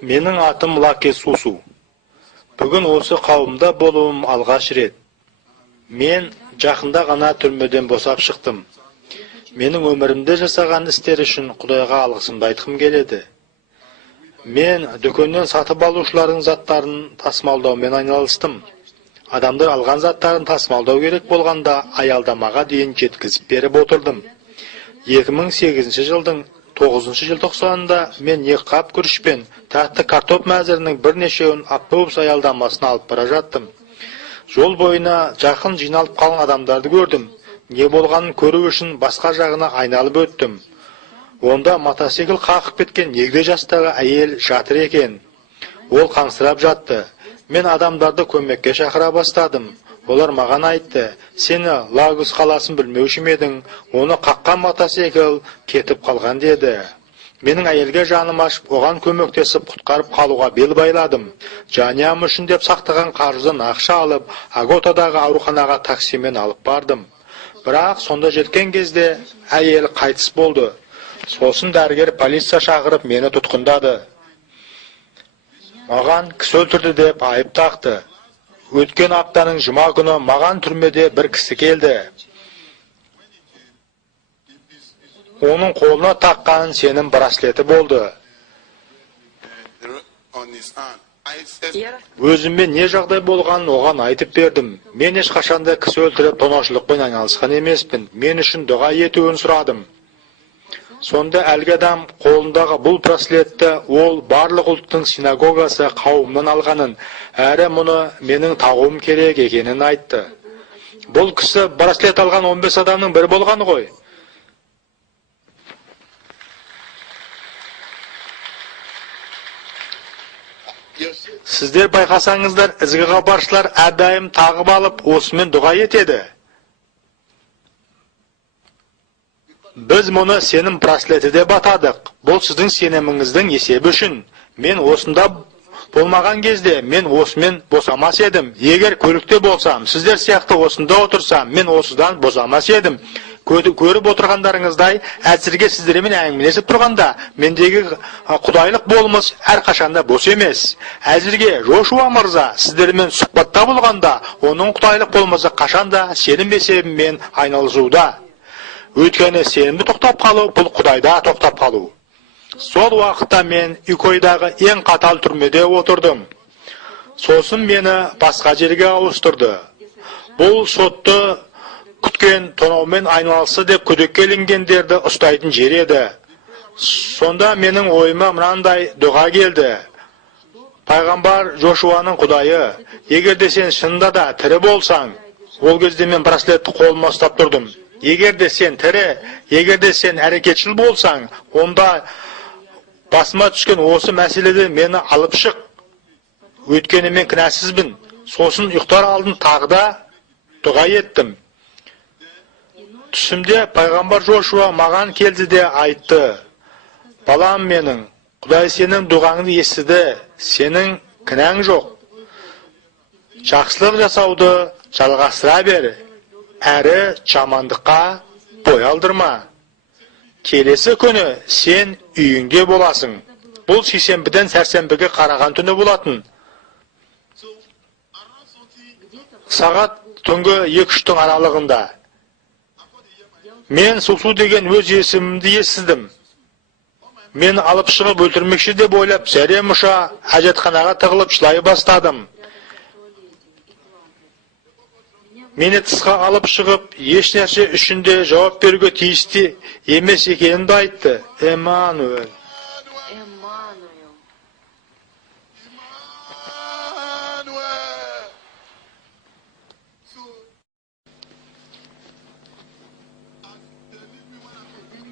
Менің атым Лаке Сусу. Бүгін осы қауымда болуым алғаш рет. Мен жақында ғана түрмеден босап шықтым. Менің өмірімде жасаған істер үшін Құдайға алғысымды айтқым келеді. Мен дүкеннен сатып алушылардың заттарын тасымалдаумен айналыстым. Адамдар алған заттарын тасымалдау керек болғанда аялдамаға дейін жеткізіп беріп отырдым. 2008 жылдың 9 желтоқсанында мен екі қап күрішпен тәтті картоп мәзірінің бірнешеуін автобус аялдамасына алып бара жаттым. Жол бойына жақын жиналып қалған адамдарды көрдім. Не болғанын көру үшін басқа жағына айналып өттім. Онда мотоцикл қағып кеткен егде жастағы әйел жатыр екен. Ол қаңсырап жатты. Мен адамдарды көмекке шақыра бастадым. Олар маған айтты: "Сені Лагус қаласын білмеуші ме едің? Оны қаққан мотоцикл кетіп қалған" деді. Менің әйелге жаным ашып, оған көмектесіп құтқарып қалуға бел байладым. Жанұям үшін деп сақтаған қаржыдан ақша алып, Аготадағы ауруханаға таксимен алып бардым. Бірақ сонда жеткен кезде әйел қайтыс болды. Сосын дәрігер полиция шақырып мені тұтқындады. Маған кісі өлтірді деп айып тақты. Өткен аптаның жұма күні маған түрмеде бір кісі келді. Оның қолына таққан сенің браслеті болды. Өзіме не жағдай болғанын оған айтып бердім. Мен ешқашанда кісі өлтіріп тонаушылықпен айналысқан емеспін. Мен үшін дұға етуін сұрадым. Сонда әлгі адам қолындағы бұл браслетті ол барлық ұлттың синагогасы қауымнан алғанын, әрі мұны менің тағуым керек екенін айтты. Бұл кісі браслет алған 15 адамның бірі болғаны ғой. Сіздер байқасаңыздар, ізгі хабаршылар әрдайым тағып алып, осымен дұға етеді. Біз мұны сенім браслеті деп атадық. Бұл сіздің сеніміңіздің есебі үшін. Мен осында болмаған кезде мен осымен босамас едім. Егер көлікте болсам, сіздер сияқты осында отырсам, мен осыдан босамас едім. Көріп отырғандарыңыздай, әзірге сіздермен әңгімелесіп тұрғанда, мендегі құдайлық болмыс әрқашанда бос емес. Әзірге Жошуа мырза сіздермен сұхбатта болғанда, оның құдайлық болмысы қашанда сенім есебімен айналысуда. Өйткені сенімді тоқтап қалу, бұл Құдайда тоқтап қалу. Сол уақытта мен Икойдағы ең қатал түрмеде отырдым. Сосын мені басқа жерге ауыстырды. Бұл сотты күткен тонаумен айналысы деп күдікке ілінгендерді ұстайтын жер еді. Сонда менің ойыма мынандай дұға келді. Пайғамбар Жошуаның Құдайы, егерде сен шынында да тірі болсаң, ол кезде мен браслетті қолыма ұстап тұрдым. Егерде сен тірі, егерде сен әрекетшіл болсаң, онда басыма түскен осы мәселеде мені алып шық. Өйткені мен кінәсізбін. Сосын ұйықтар алдын тағы да дұға еттім. Түсімде пайғамбар Жошуа маған келді де айтты: "Балам менің, Құдай сенің дұғаңды естіді, сенің кінәң жоқ. Жақсылық жасауды жалғастыра бер, әрі жамандыққа бой алдырма. Келесі күні сен үйіңде боласың." Бұл сейсенбіден сәрсенбіге қараған түні болатын. Сағат түнгі 2-3 аралығында. Мен Сусу деген өз есімімді естідім. Мен алып шығып өлтірмекші деп ойлап, зәре-мұша әжетханаға тығылып жылай бастадым. Мені тысқа алып шығып, ешнәрсе үшінде жауап беруге тиісті емес екенімді айтты. Эммануэль.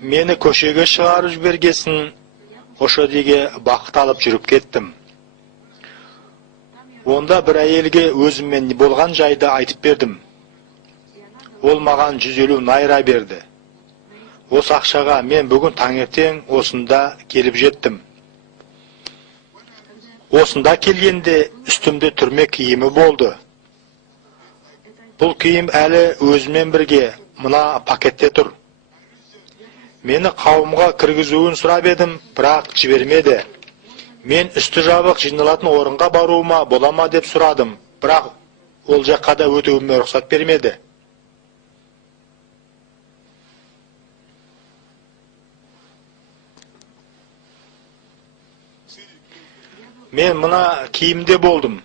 Мені көшеге шығарып жібергесін, Ошодиге бақыт алып жүріп кеттім. Онда бір әйелге өзіммен болған жайды айтып бердім. Ол маған 150 найра берді. Осы ақшаға мен бүгін таңертең осында келіп жеттім. Осында келгенде үстімде түрме киімі болды. Бұл киім әлі өзімен бірге мына пакетте тұр. Мені қауымға кіргізуін сұрап едім, бірақ жібермеді. Мен үсті жабық жиналатын орынға баруыма бола ма деп сұрадым, бірақ ол жаққа да өтуіме рұқсат бермеді. Мен мына киімде болдым.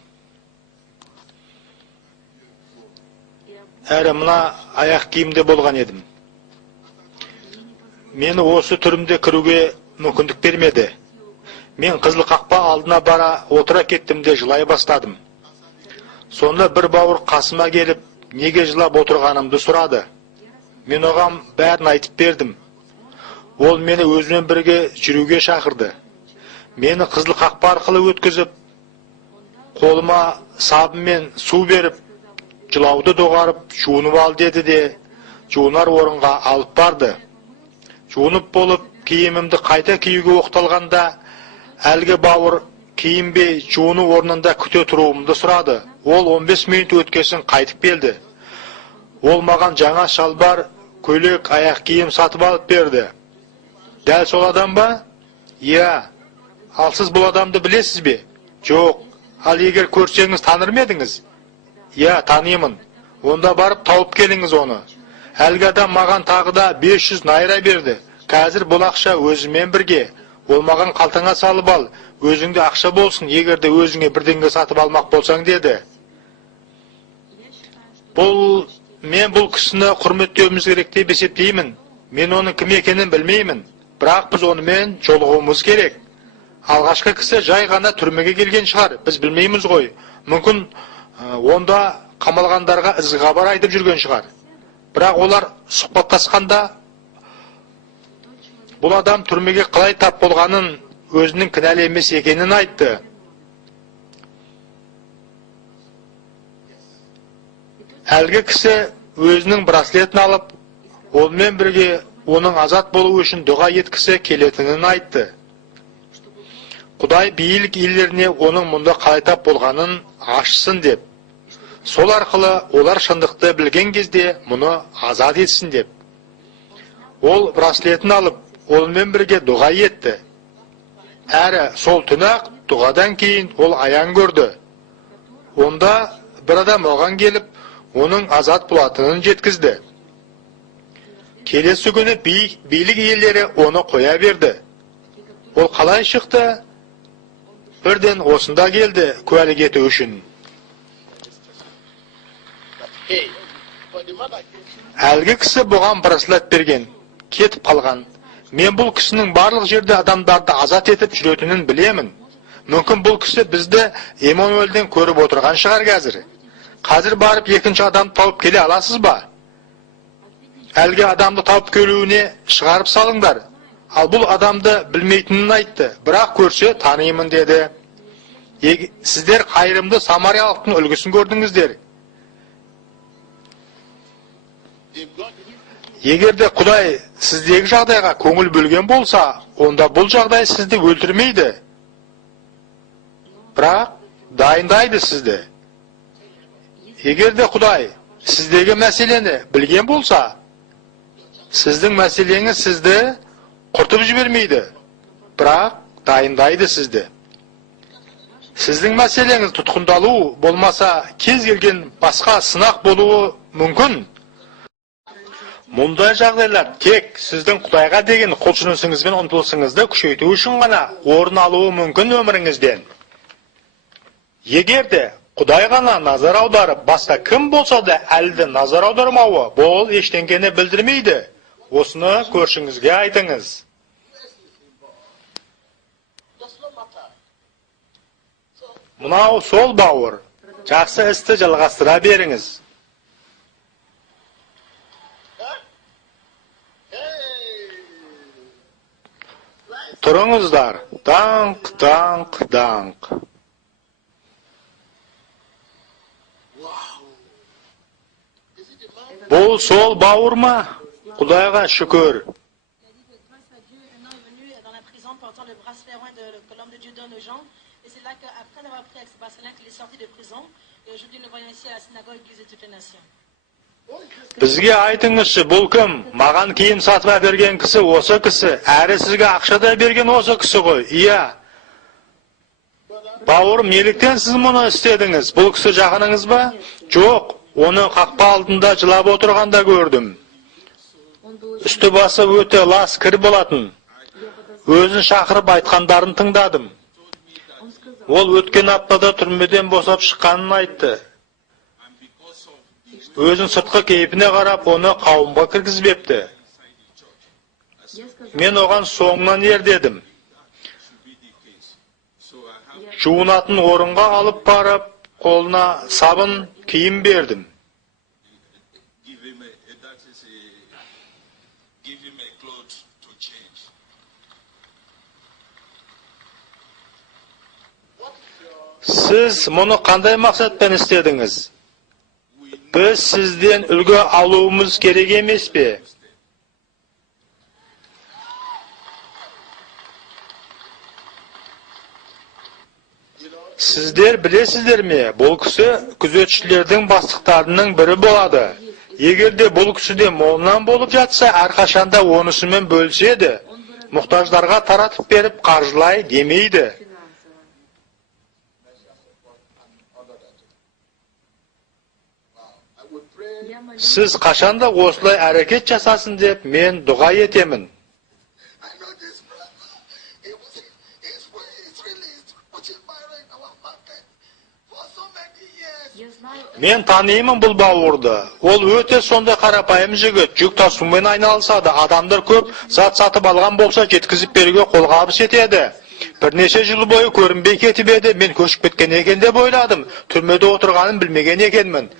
Әрі мына аяқ киімде болған едім. Мені осы түрімде кіруге мүмкіндік бермеді. Мен қызыл қақпа алдына бара отыра кеттім де жылай бастадым. Сонда бір бауыр қасыма келіп, неге жылап отырғанымды сұрады. Мен оған бәрін айтып бердім. Ол мені өзімен бірге жүруге шақырды. Мені қызыл қақпа арқылы өткізіп, қолыма сабын мен су беріп, жылауды доғарып, жуынып ал деді де, жуынар орынға алып барды. Жуынып болып, киімімді қайта киюге оқталғанда, әлгі бауыр киінбей жуыну орнында күте тұруымды сұрады. Ол 15 минут өткесін қайтып келді. Ол маған жаңа шалбар, көйлек, аяқ киім сатып алып берді. Дәл сол адам ба? Иә. Ал сіз бұл адамды білесіз бе? Жоқ. Ал егер көрсеңіз таныр ма едіңіз? Иә, танимын. Онда барып тауып келіңіз оны. Әлгі адам маған тағы да 500 найра берді. Қазір бұл ақша өзімен бірге. Ол маған қалтаңа салып ал, өзіңде ақша болсын, егерде өзіңе бірдеңе сатып алмақ болсаң деді. Мен бұл кісіні құрметтеуіміз керек деп есептеймін. Мен оның кім екенін білмеймін, бірақ біз онымен жолығуымыз керек. Алғашқы кісі жай ғана түрмеге келген шығар, біз білмейміз ғой. Мүмкін онда қамалғандарға ізғабар айтып жүрген шығар. Бірақ олар сұхбаттасқанда бұл адам түрмеге қалай тап болғанын, өзінің кінәлі емес екенін айтты. Әлгі кісі өзінің браслетін алып, онымен бірге оның азат болу үшін дұға еткісі келетінін айтты. Құдай билік иелеріне оның мұнда қалай тап болғанын ашсын деп. Сол арқылы олар шындықты білген кезде мұны азат етсін деп. Ол браслетін алып, онымен бірге дұға етті. Әрі сол түні-ақ дұғадан кейін ол аян көрді. Онда бір адам оған келіп, оның азат болатынын жеткізді. Келесі күні билік иелері оны қоя берді. Ол қалай шықты? Бірден осында келді куәлік ету үшін. Әлгі кісі бұған браслет берген, кетіп қалған. Мен бұл кісінің барлық жерде адамдарды азат етіп жүретінін білемін. Мүмкін бұл кісі бізді Эммануэльден көріп отырған шығар қазір. Қазір барып екінші адам тауып келе аласыз ба? Әлгі адамды тауып келуіне шығарып салыңдар. Ал бұл адамды білмейтінін айтты, бірақ көрсе танимын деді. Сіздер қайырымды самариялықтың үлгісін көрдіңіздер. Егерде Құдай сіздегі жағдайға көңіл бөлген болса, онда бұл жағдай сізді өлтірмейді. Бірақ дайындайды сізді. Егерде Құдай сіздегі мәселені білген болса, сіздің мәселеңіз сізді құртып жібермейді, бірақ дайындайды сізді. Сіздің мәселеңіз тұтқындалу болмаса, кез келген басқа сынақ болуы мүмкін. Мұндай жағдайлар тек сіздің Құдайға деген құлшынысыңыз бен ұмтылысыңызды күшейту үшін ғана орын алуы мүмкін өміріңізден. Егерде Құдай ғана назар аударып, басқа кім болса да әлді назар аудармауы, бұл ештеңені білдірмейді. Осыны көршіңізге айтыңыз. Мынау сол бауыр. Жақсы істі жалғастыра беріңіз. Тұрыңыздар. Даңқ, даңқ, даңқ. Бұл сол бауыр ма? Құдайға шүкір. Бізге айтыңызшы, бұл кім? Маған киім сатып берген кісі осы кісі, әрі сізге ақша да берген осы кісі ғой. Иә. Baurum, nеліктен siz мұны істедіңіз? Бұл кісі жақыныңыз ба? Жоқ, оны қақпа алдында жылап отырғанда көрдім. Үсті басы өте лас кір болатын. Өзін шақырып айтқандарын тыңдадым. Ол өткен аптада түрмеден босап шыққанын айтты. Өзін сыртқы кейпіне қарап, оны қауымға кіргізбепті. Мен оған соңынан ер дедім. Жуынатын орынға алып барып, қолына сабын, киім бердім. Siz мұны қандай мақсатпен істедіңіз? Біз сізден үлгі алуымыз керек емес пе? Сіздер білесіздер ме? Бұл кісі күзетшілердің бастықтарының бірі болады. Егерде бұл кісіде молынан болып жатса, әрқашанда онысымен бөліседі. Мұқтаждарға таратып беріп, қаржылай демейді. Сіз қашанда осылай әрекет жасасын деп мен дұға етемін. Мен танимын бұл бауырды. Ол өте сондай қарапайым жігіт, жүк тасумен айналысады. Адамдар көп зат сатып алған болса, жеткізіп беруге қолғабыс етеді. Бірнеше жыл бойы көрінбей кетіп еді, мен көшіп кеткен екен деп ойладым. Түрмеде отырғанын білмеген екенмін.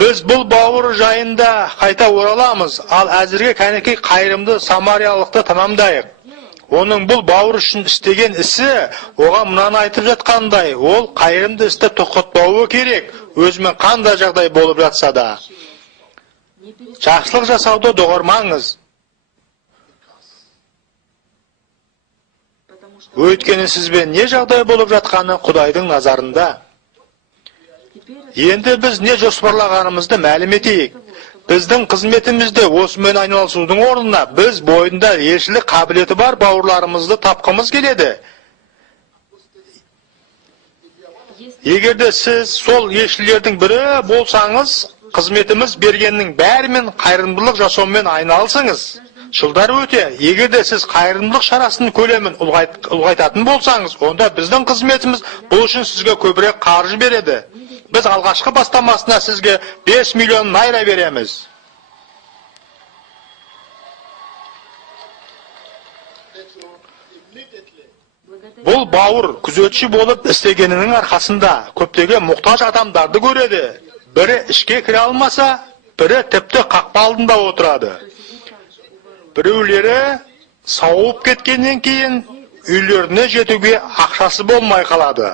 Біз бұл бауыр жайында қайта ораламыз, ал әзірге кәнекей қайырымды самариялықты тамамдайық. Оның бұл бауыр үшін істеген ісі, оған мұнан айтып жатқандай, ол қайырымды істі тоқтатпауы керек, өзімен қандай жағдай болып жатса да. Жақсылық жасауды доғармаңыз. Өйткені сізбен не жағдай болып жатқаны Құдайдың назарында. Енді біз не жоспарлағанымызды мәлім етейік. Біздің қызметімізде осымен айналысудың орнына біз бойында елшілік қабілеті бар бауырларымызды тапқымыз келеді. Егерде сіз сол елшілердің бірі болсаңыз, қызметіміз бергеннің бәрімен қайырымдылық жасаумен айналысыңыз. Жылдар өте, егерде сіз қайырымдылық шарасының көлемін ұлғайтатын болсаңыз, онда біздің қызметіміз бұл үшін сізге көбірек қаржы береді. Біз алғашқы бастамасына сізге 5 миллион найра береміз. Бұл бауыр күзетші болып істегенінің арқасында көптеген мұқтаж адамдарды көреді. Бірі ішке кіре алмаса, бірі тіпті қақпа алдында отырады. Біреулері сауып кеткеннен кейін үйлеріне жетуге ақшасы болмай қалады.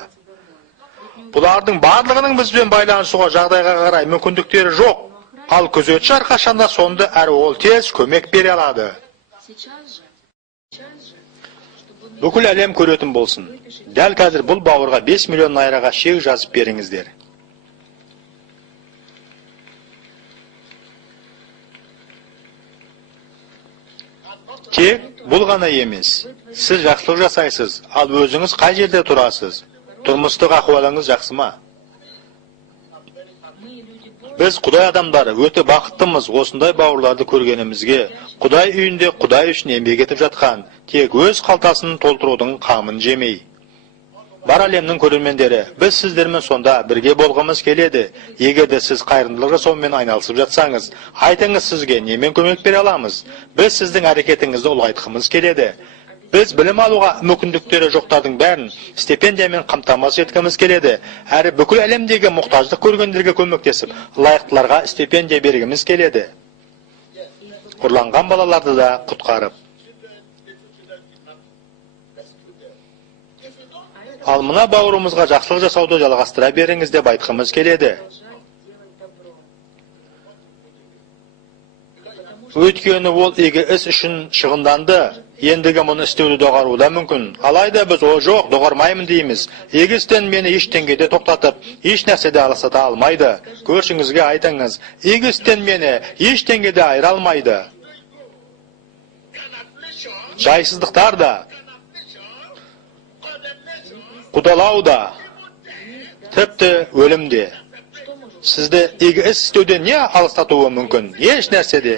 Бұлардың барлығының бізбен байланысуға жағдайға қарай мүмкіндіктері жоқ. Ал күзетші әрқашанда сонда әрі ол тез көмек бере алады. Бүкіл әлем көретін болсын. Дәл қазір бұл бауырға 5 миллион найраға шек жазып беріңіздер. Тек бұл ғана емес. Сіз жақсылық жасайсыз, ал өзіңіз қай жерде тұрасыз? Тұрмыстық ахуалыңыз жақсы ма? Біз Құдай адамдары өте бақыттымыз осындай бауырларды көргенімізге. Құдай үйінде Құдай үшін еңбек етіп жатқан, тек өз қалтасын толтырудың қамын жемей. Бар әлемнің көрермендері, біз сіздермен сонда бірге болғымыз келеді. Егерде сіз қайырымдылық жасаумен айналысып жатсаңыз, айтыңыз сізге немен көмек бере аламыз. Біз сіздің әрекетіңізді ұлғайтқымыз келеді. Біз білім алуға мүмкіндіктері жоқтардың бәрін стипендиямен қамтамасыз еткіміз келеді. Әрі бүкіл әлемдегі мұқтаждық көргендерге көмектесіп, лайықтыларға стипендия бергіміз келеді. Ұрланған балаларды да құтқарып. Ал мына бауырымызға жақсылық жасауды жалғастыра беріңіз деп айтқымыз келеді. Өйткені ол игі іс үшін шығынданды. Ендігі мұны істеуді доғаруы мүмкін. Алайда біз о жоқ, доғармаймын дейміз. Игі істен мені ештеңеде тоқтатып, еш нәрседе алыстата алмайды. Көршіңізге айтыңыз, игі істен мені ештеңеде айыра алмайды. Жайсыздықтар да, Qudalау да, тіпті өлім де. Сізді игі іс істеуден не алыстатуы мүмкін? Еш нәрседе,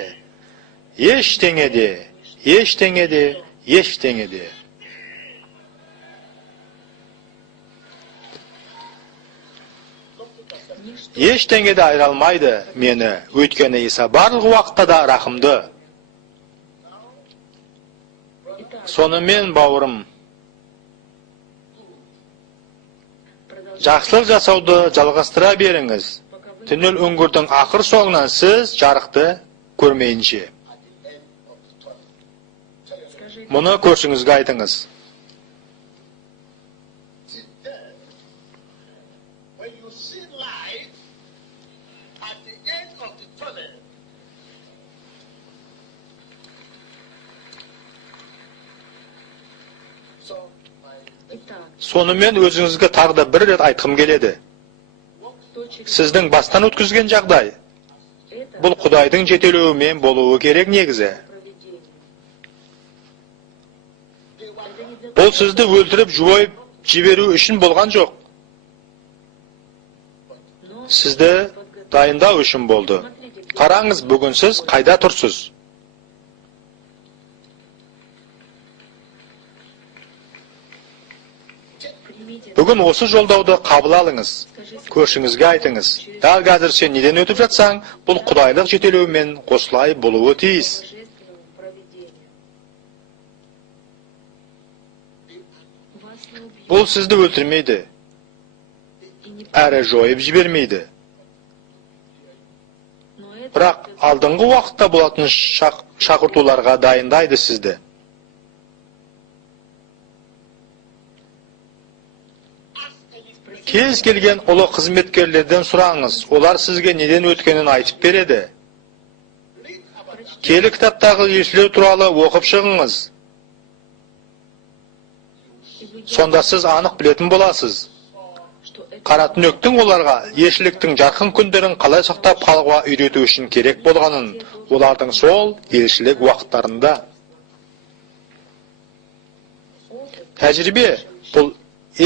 ештеңеде, ештеңеде, ештеңеде. Ештеңеде айыра алмайды мені, өйткені Иса барлық уақытта да рахымды. Сонымен, бауырым, жақсылық жасауды жалғастыра беріңіз. Түнел үңгірдің ақыр соңынан сіз жарықты көрмейінше. Мұны көршіңізге айтыңыз. Сонымен өзіңізге тағы да бір рет айтқым келеді. Сіздің бастан өткізген жағдай бұл Құдайдың жетелеуімен болуы керек негізі. Бұл сізді өлтіріп жойып жіберу үшін болған жоқ. Сізді дайындау үшін болды. Қараңыз, бүгін сіз қайда тұрсыз? Бүгін осы жолдауды қабыл алыңыз. Көршіңізге айтыңыз. Дәл қазір сен неден өтіп жатсаң, бұл Құдайлық жетелеумен қосылай болуы тиіс. Бұл сізді өлтірмейді, әрі жойып жібермейді. Бірақ алдыңғы уақытта болатын шақыртуларға дайындайды сізді. Кез келген ұлы қызметкерлерден сұраңыз, олар сізге неден өткенін айтып береді. Киелі кітаптағы елшілер туралы оқып шығыңыз. Сонда сіз анық білетін боласыз. Қара түнектің оларға елшіліктің жарқын күндерін қалай сақтап қалуға үйрету үшін керек болғанын, олардың сол елшілік уақыттарында. Тәжірибе бұл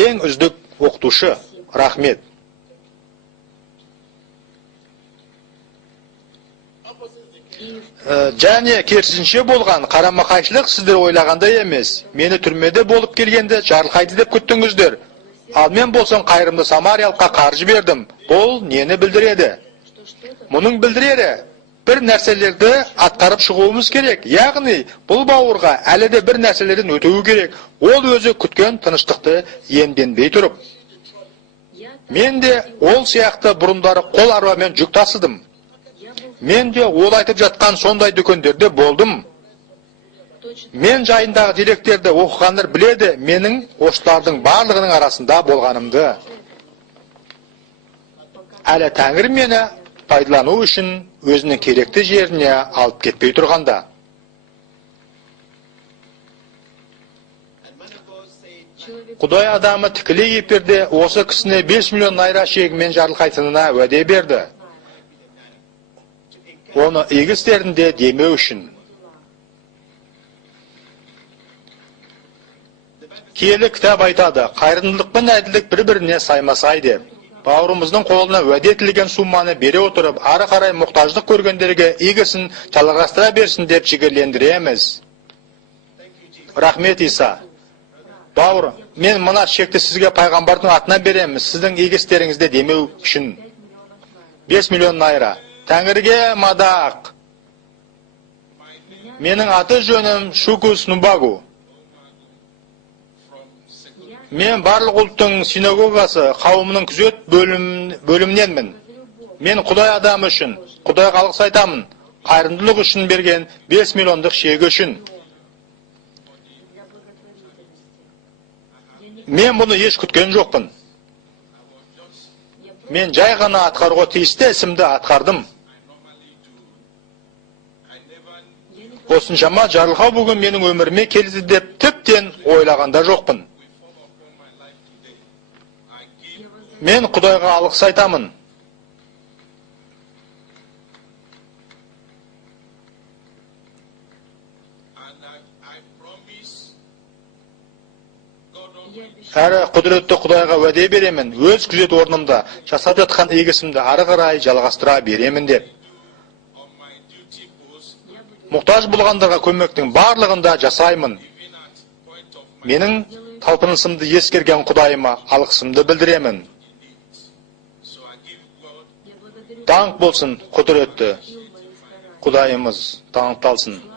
ең үздік оқытушы. Рахмет. Және керісінше болған қарама-қайшылық сіздер ойлағандай емес. Мені түрмеде болып келгенде жарылқайды деп күттіңіздер. Ал мен болсам қайырымды Самариялыққа қаржы бердім. Бұл нені білдіреді? Мұның білдірері бір нәрселерді атқарып шығуымыз керек. Яғни бұл бауырға әлі де бір нәрселерден өтуі керек. Ол өзі күткен тыныштықты иемденбей тұрып. Мен де ол сияқты бұрындары қол арбамен жүк тасыдым. Мен де ол айтып жатқан сондай дүкендерде болдым. Мен жайындағы деректерді оқығандар біледі, менің осылардың барлығының арасында болғанымды. Әлі Тәңір мені пайдалану үшін өзінің керекті жеріне алып кетпей тұрғанда. Құдай адамы тікілей еперде осы кісіне 5 миллион найра шегімен жарылқайтынына уәде берді. Оны игі істерінде демеу үшін. Киелі кітап айтады, қайырымдылық пен әділдік бір-біріне саймасай деп. Бауырымыздың қолына уәде етілген сумманы бере отырып, ары қарай мұқтаждық көргендерге игісін жалғастыра берсін деп жігерлендіреміз. Рахмет, Иса. Бауыр, мен мына шекті сізге пайғамбардың атына береміз, сіздің игі істеріңізде демеу үшін. 5 миллион найра. Тәңірге мадақ. Менің аты жөнім Шукус Нубагу. Мен барлық ұлттың синагогасы қауымының күзет бөліміненмін. Мен Құдай адамы үшін, Құдайға алғыс айтамын, қайырымдылық үшін берген 5 миллиондық шегі үшін. Мен бұны еш күткен жоқпын. Мен жай ғана атқаруға тиісті ісімді атқардым. Осыншама жарылқау бүгін менің өміріме келді деп тіптен ойлағанда жоқпын. Мен Құдайға алғыс айтамын. әрі құдіретті Құдайға уәде беремін, өз күзет орнымда жасап жатқан игі ісімді ары қарай жалғастыра беремін деп. Мұқтаж болғандарға көмектің барлығында жасаймын. Менің талпынысымды ескерген Құдайыма алғысымды білдіремін. Даңқ болсын құдіретті Құдайымыз, даңқталсын.